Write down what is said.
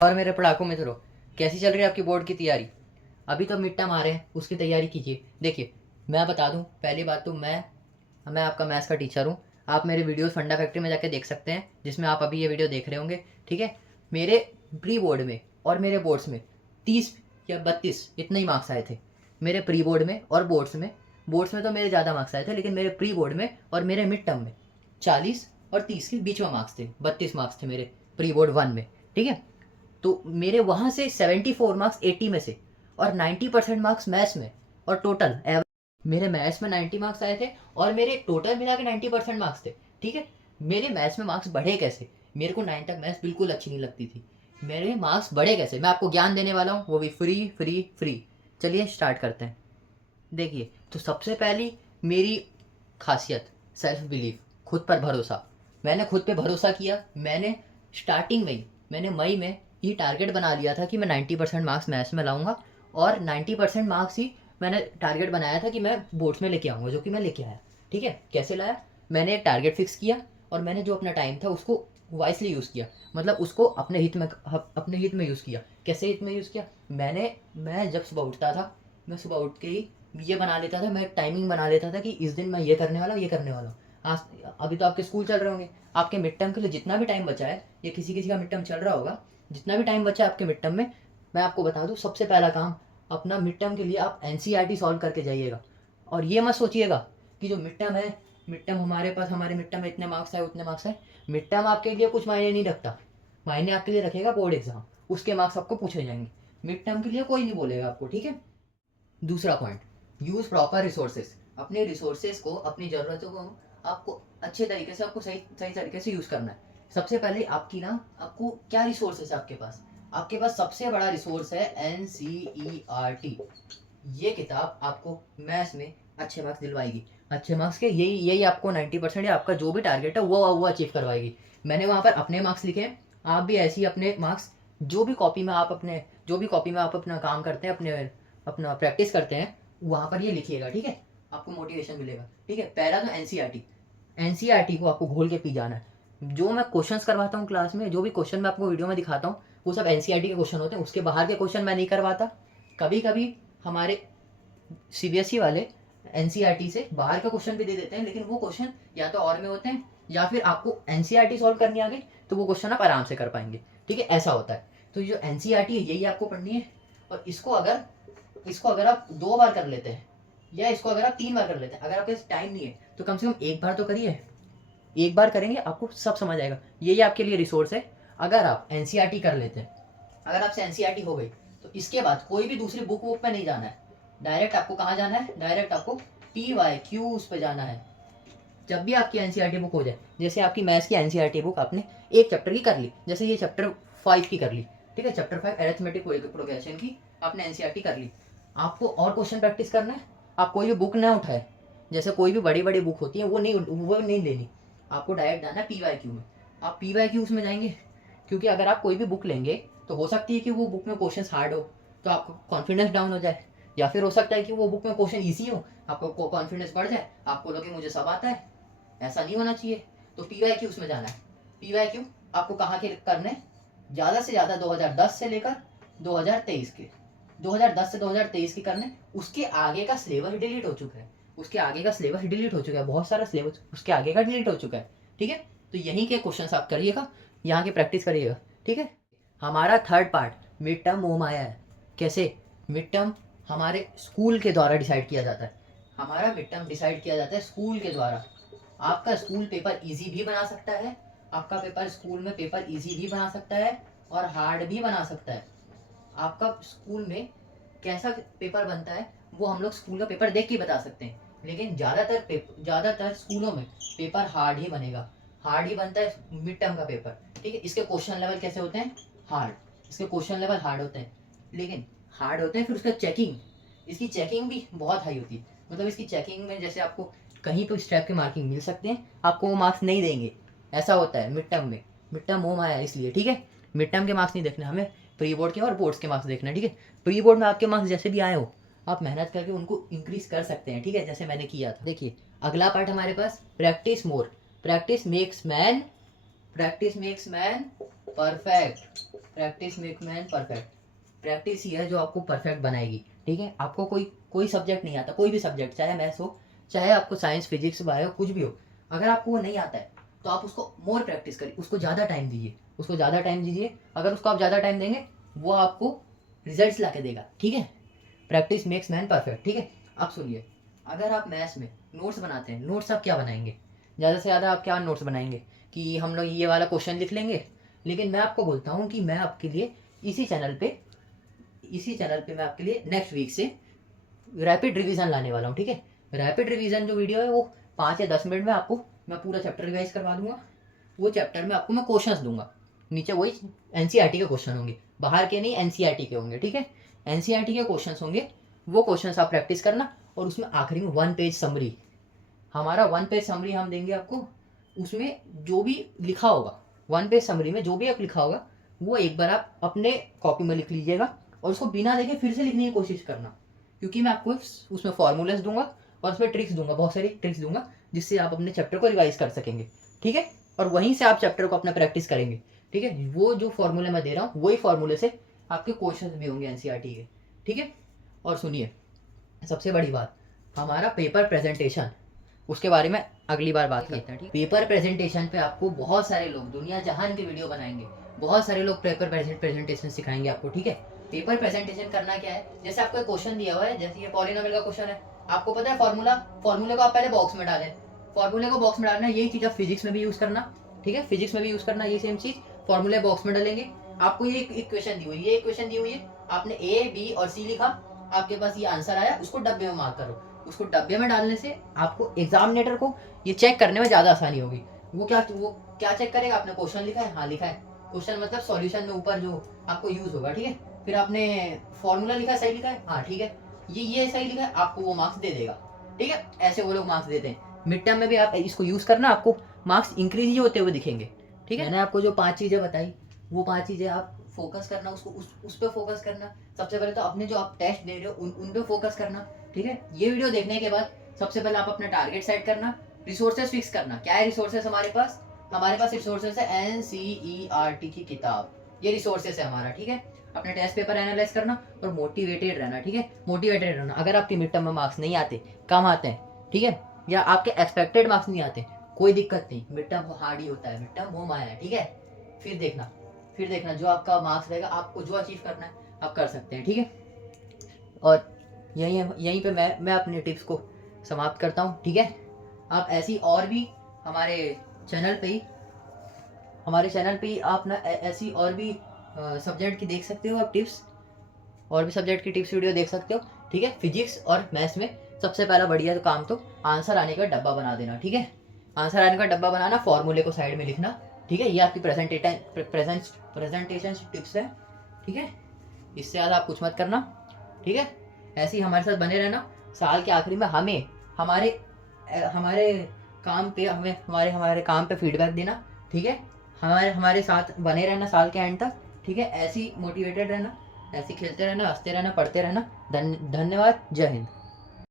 और मेरे पढ़ाकू मित्रों, कैसी चल रही है आपकी बोर्ड की तैयारी? अभी तो मिड टर्म आ रहे हैं, उसकी तैयारी कीजिए। देखिए, मैं बता दूं, पहली बात तो मैं आपका मैथ्स का टीचर हूँ। आप मेरे वीडियोस फंडा फैक्ट्री में जाके देख सकते हैं, जिसमें आप अभी ये वीडियो देख रहे होंगे। ठीक है, मेरे प्री बोर्ड में और मेरे बोर्ड्स में 30 या 32 इतने ही मार्क्स आए थे। मेरे प्री बोर्ड में और बोर्ड्स में तो मेरे ज़्यादा मार्क्स आए थे, लेकिन मेरे प्री बोर्ड में और मेरे मिड टर्म में 40 और 30 के बीच में मार्क्स थे। 32 मार्क्स थे मेरे प्री बोर्ड 1 में। ठीक है, तो मेरे वहाँ से 74 मार्क्स 80 में से, और 90% मार्क्स मैथ्स में, और टोटल मेरे मैथ्स में 90 मार्क्स आए थे, और मेरे टोटल मिला के 90% मार्क्स थे। ठीक है, मेरे मैथ्स में मार्क्स बढ़े कैसे? मेरे को 9 तक मैथ्स बिल्कुल अच्छी नहीं लगती थी। मेरे मार्क्स बढ़े कैसे, मैं आपको ज्ञान देने वाला हूँ, वो भी फ्री फ्री फ्री। चलिए स्टार्ट करते हैं। देखिए, तो सबसे पहली मेरी खासियत, सेल्फ बिलीफ, खुद पर भरोसा। मैंने खुद पे भरोसा किया। मैंने स्टार्टिंग में ही, मैंने मई में ही टारगेट बना लिया था कि मैं 90% मार्क्स मैथ्स में लाऊंगा, और 90% मार्क्स ही मैंने टारगेट बनाया था कि मैं बोर्ड्स में लेके आऊँगा, जो कि मैं लेके आया। ठीक है, कैसे लाया? मैंने एक टारगेट फिक्स किया, और मैंने जो अपना टाइम था उसको वाइसली यूज़ किया। मतलब उसको अपने हित में यूज़ किया। कैसे हित में यूज़ किया? मैं जब सुबह उठता था, मैं सुबह उठ के ही ये बना लेता था, मैं टाइमिंग बना लेता था कि इस दिन मैं ये करने वाला हूँ, ये करने वाला हूँ। आज अभी तो आपके स्कूल चल रहे होंगे, आपके मिड टर्म के लिए जितना भी टाइम बचा है, या किसी किसी का मिड टर्म चल रहा होगा, जितना भी टाइम बचा है आपके मिड टर्म में, मैं आपको बता दूँ, सबसे पहला काम अपना मिड टर्म के लिए आप एनसीईआरटी सॉल्व करके जाइएगा। और ये मत सोचिएगा कि जो मिड टर्म है, मिड टर्म हमारे मिड टर्म में इतने मार्क्स आए, उतने मार्क्स आए। मिड टर्म आपके लिए कुछ मायने नहीं रखता। मायने आपके लिए रखेगा बोर्ड एग्जाम, उसके मार्क्स आपको पूछे जाएंगे। मिड टर्म के लिए कोई नहीं बोलेगा आपको। ठीक है, दूसरा पॉइंट, यूज़ प्रॉपर रिसोर्सेज। अपने रिसोर्सेज को, अपनी ज़रूरतों को आपको अच्छे तरीके से, आपको सही सही तरीके से यूज़ करना है। सबसे पहले आपको क्या रिसोर्सेज है आपके पास? आपके पास सबसे बड़ा रिसोर्स है NCERT। ये किताब आपको मैथ्स में अच्छे मार्क्स दिलवाएगी। अच्छे मार्क्स के यही आपको 90% या आपका जो भी टारगेट है वो अचीव करवाएगी। मैंने वहाँ पर अपने मार्क्स लिखे हैं, आप भी ऐसे ही अपने मार्क्स, जो भी कॉपी में आप अपना काम करते हैं, अपना प्रैक्टिस करते हैं, वहाँ पर ये लिखिएगा। ठीक है, आपको मोटिवेशन मिलेगा। ठीक है, पहला तो एनसीईआरटी को आपको घोल के पी जाना है। जो मैं क्वेश्चंस करवाता हूँ क्लास में, जो भी क्वेश्चन मैं आपको वीडियो में दिखाता हूँ, वो सब एनसीईआरटी के क्वेश्चन होते हैं। उसके बाहर के क्वेश्चन मैं नहीं करवाता। कभी कभी हमारे सीबीएसई वाले एनसीईआरटी से बाहर का क्वेश्चन भी दे देते हैं, लेकिन वो क्वेश्चन या तो और में होते हैं, या फिर आपको एनसीईआरटी सॉल्व करनी आ गई तो वो क्वेश्चन आप आराम से कर पाएंगे। ठीक है, ऐसा होता है। तो जो एनसीईआरटी है, यही आपको पढ़नी है। और इसको अगर आप 2 बार कर लेते हैं, या इसको अगर आप 3 बार कर लेते हैं, अगर आपके पास टाइम नहीं है तो कम से कम एक बार तो करिए। एक बार करेंगे आपको सब समझ आएगा। यही आपके लिए रिसोर्स है। अगर आप एनसीईआरटी कर लेते हैं, अगर आपसे एनसीईआरटी हो गई, तो इसके बाद कोई भी दूसरी बुक वुक पे नहीं जाना है। डायरेक्ट आपको कहाँ जाना है? डायरेक्ट आपको PYQs पे जाना है। जब भी आपकी एनसीईआरटी बुक हो जाए, जैसे आपकी मैथ्स की एनसीईआरटी बुक आपने एक चैप्टर की कर ली, जैसे ये चैप्टर 5 की कर ली। ठीक है, चैप्टर 5 अरिथमेटिक प्रोग्रेशन की आपने एनसीईआरटी कर ली। आपको और क्वेश्चन प्रैक्टिस करना है। आप कोई भी बुक ना उठाए, जैसे कोई भी बड़ी बड़ी बुक होती है, वो नहीं लेनी। आपको डायरेक्ट जाना है PYQ में। आप PYQs में जाएंगे, क्योंकि अगर आप कोई भी बुक लेंगे, तो हो सकती है कि वो बुक में क्वेश्चन हार्ड हो, तो आपको कॉन्फिडेंस डाउन हो जाए। या फिर हो सकता है कि वो बुक में क्वेश्चन ईजी हो, आपको कॉन्फिडेंस बढ़ जाए, आपको लगे मुझे सब आता है। ऐसा नहीं होना चाहिए। तो PYQs में जाना है। PYQ आपको कहाँ के करने? ज़्यादा से ज़्यादा 2010 से लेकर 2023 के, 2010 से 2023 के करने। उसके आगे का सिलेबस डिलीट हो चुका है। बहुत सारा सिलेबस उसके आगे का डिलीट हो चुका है। ठीक है, तो यहीं के क्वेश्चन आप करिएगा, यहाँ की प्रैक्टिस करिएगा। ठीक है, हमारा थर्ड पार्ट मिड टर्म मोम आया है। कैसे? मिड टर्म हमारे स्कूल के द्वारा डिसाइड किया जाता है। हमारा मिड टर्म डिसाइड किया जाता है स्कूल के द्वारा। आपका स्कूल पेपर इजी भी बना सकता है, आपका पेपर स्कूल में पेपर इजी भी बना सकता है, और हार्ड भी बना सकता है। आपका स्कूल में कैसा पेपर बनता है, वो हम लोग स्कूल का पेपर देख के बता सकते हैं। लेकिन ज़्यादातर स्कूलों में पेपर हार्ड ही बनेगा। हार्ड ही बनता है मिड टर्म का पेपर। ठीक है, इसके क्वेश्चन लेवल कैसे होते हैं? हार्ड। इसके क्वेश्चन लेवल हार्ड होते हैं, लेकिन हार्ड होते हैं, फिर उसका चेकिंग, इसकी चेकिंग भी बहुत हाई होती है। मतलब इसकी चेकिंग में जैसे आपको कहीं तो स्टेप के मार्किंग मिल सकते हैं, आपको वो मार्क्स नहीं देंगे। ऐसा होता है मिड टर्म में। मिड टर्म होम आया है इसलिए। ठीक है, मिड टर्म के मार्क्स नहीं देखने हमें, प्री बोर्ड के और बोर्ड्स के मार्क्स देखना है। ठीक है, प्री बोर्ड में आपके मार्क्स जैसे भी आए हो, आप मेहनत करके उनको इंक्रीज कर सकते हैं। ठीक है, जैसे मैंने किया था। देखिए, अगला पार्ट हमारे पास practice more. Practice makes man perfect. Practice make man perfect. Practice ही है जो आपको परफेक्ट बनाएगी, ठीक है। आपको कोई सब्जेक्ट नहीं आता, कोई भी सब्जेक्ट, चाहे मैथ्स हो, चाहे आपको साइंस फिजिक्स बायो कुछ भी हो, अगर आपको वो नहीं आता है तो आप उसको मोर प्रैक्टिस करिए, उसको ज़्यादा टाइम दीजिए, उसको ज़्यादा टाइम दीजिए। अगर उसको आप ज़्यादा टाइम देंगे वो आपको रिजल्ट्स ला के देगा, ठीक है। प्रैक्टिस मेक्स मैन परफेक्ट, ठीक है। अब सुनिए, अगर आप मैथ्स में नोट्स बनाते हैं, नोट्स आप क्या बनाएंगे, ज़्यादा से ज़्यादा आप क्या नोट्स बनाएंगे कि हम लोग ये वाला क्वेश्चन लिख लेंगे। लेकिन मैं आपको बोलता हूँ कि मैं आपके लिए इसी चैनल पे मैं आपके लिए नेक्स्ट वीक से रैपिड रिवीजन लाने वाला हूँ, ठीक है। रैपिड रिवीजन जो वीडियो है वो 5 या 10 मिनट में आपको मैं पूरा चैप्टर रिवाइज करवा दूंगा। वो चैप्टर में आपको मैं क्वेश्चंस दूंगा, नीचे वही एनसीईआरटी के क्वेश्चन होंगे, बाहर के नहीं, एनसीईआरटी के होंगे, ठीक है। एनसीईआरटी के क्वेश्चंस होंगे, वो क्वेश्चंस आप प्रैक्टिस करना। और उसमें आखिरी में 1 पेज समरी, हमारा 1 पेज समरी हम देंगे आपको। उसमें जो भी लिखा होगा 1 पेज समरी में, जो भी आप लिखा होगा वो एक बार आप अपने कॉपी में लिख लीजिएगा और उसको बिना देखे फिर से लिखने की कोशिश करना, क्योंकि मैं आपको उसमें फॉर्मूलेस दूंगा और उसमें ट्रिक्स दूंगा, बहुत सारी ट्रिक्स दूंगा जिससे आप अपने चैप्टर को रिवाइज कर सकेंगे, ठीक है। और वहीं से आप चैप्टर को अपना प्रैक्टिस करेंगे, ठीक है। वो जो फॉर्मूले मैं दे रहा हूँ वही फॉर्मूले से आपके क्वेश्चन भी होंगे एनसीईआरटी के, ठीक है। और सुनिए, सबसे बड़ी बात, हमारा पेपर प्रेजेंटेशन, उसके बारे में अगली बार बात करते हैं, ठीक। पेपर प्रेजेंटेशन पे आपको बहुत सारे लोग दुनिया जहान के वीडियो बनाएंगे, बहुत सारे लोग पेपर प्रेजेंटेशन सिखाएंगे आपको, ठीक है। पेपर प्रेजेंटेशन करना क्या है, जैसे आपको एक क्वेश्चन दिया हुआ है, जैसे ये पॉलिनोमियल का क्वेश्चन है, आपको पता है फॉर्मूले को आप पहले बॉक्स में डालें, फॉर्मूले को बॉक्स में डालना, यही चीज़ आप फिजिक्स में भी यूज़ करना, ठीक है। फिजिक्स में भी यूज़ करना ये सेम चीज़, फॉर्मूले बॉक्स में डालेंगे। आपको ये इक्वेशन दी हुई है, ये इक्वेशन दी हुई है, आपने ए बी और सी लिखा, आपके पास ये आंसर आया, उसको डब्बे में मार्क करो। उसको डब्बे में डालने से आपको एग्जामिनेटर को ये चेक करने में ज़्यादा आसानी होगी। वो क्या चेक करेगा, आपने क्वेश्चन लिखा है, हाँ लिखा है, क्वेश्चन मतलब सॉल्यूशन में ऊपर जो आपको यूज़ होगा, ठीक है। फिर आपने फॉर्मूला लिखा है, सही लिखा है, हाँ ठीक है, ये सही लिखा है, आपको वो मार्क्स दे देगा, ठीक है। ऐसे वो लोग मार्क्स देते हैं। मिड टर्म में भी आप इसको यूज़ करना, आपको मार्क्स इंक्रीज ही होते हुए दिखेंगे, ठीक है। मैंने आपको जो 5 चीज़ें बताई, वो 5 चीज़ें आप फोकस करना, उसको उस पर फोकस करना। सबसे पहले तो अपने जो आप टेस्ट दे रहे हो उन पे फोकस करना, ठीक है। ये वीडियो देखने के बाद सबसे पहले आप अपना टारगेट सेट करना, रिसोर्सेज फिक्स करना। क्या है रिसोर्सेज हमारे पास रिसोर्सेज है एनसीईआरटी की किताब, ये रिसोर्सेज है हमारा, ठीक है। अपने टेस्ट पेपर एनालाइज करना और मोटिवेटेड रहना, ठीक है। मोटिवेटेड रहना, अगर आपके मिड टर्म में मार्क्स नहीं आते, कम आते हैं, ठीक है, या आपके एक्सपेक्टेड मार्क्स नहीं आते, कोई दिक्कत नहीं, मिड टर्म हार्ड ही होता है, मिड टर्म वो माया है, ठीक है। फिर देखना जो आपका मार्क्स रहेगा, आपको जो अचीव करना है आप कर सकते हैं, ठीक है। और यहीं पे मैं अपने टिप्स को समाप्त करता हूँ, ठीक है। आप ऐसी और भी हमारे चैनल पे ही आप ना ऐसी और भी सब्जेक्ट की देख सकते हो आप टिप्स, और भी सब्जेक्ट की टिप्स वीडियो देख सकते हो, ठीक है। फिजिक्स और मैथ्स में सबसे पहला बढ़िया काम तो आंसर आने का डब्बा बना देना, ठीक है। आंसर आने का डब्बा बनाना, फॉर्मूले को साइड में लिखना, ठीक है। ये आपकी प्रेजेंटेशन टिप्स है, ठीक है। इससे ज़्यादा आप कुछ मत करना, ठीक है। ऐसे ही हमारे साथ बने रहना। साल के आखिरी में हमें हमारे काम पे हमारे काम पे फीडबैक देना, ठीक है। हमारे साथ बने रहना साल के एंड तक, ठीक है। ऐसे ही मोटिवेटेड रहना, ऐसे खेलते रहना, हंसते रहना, पढ़ते रहना। धन्यवाद, जय हिंद।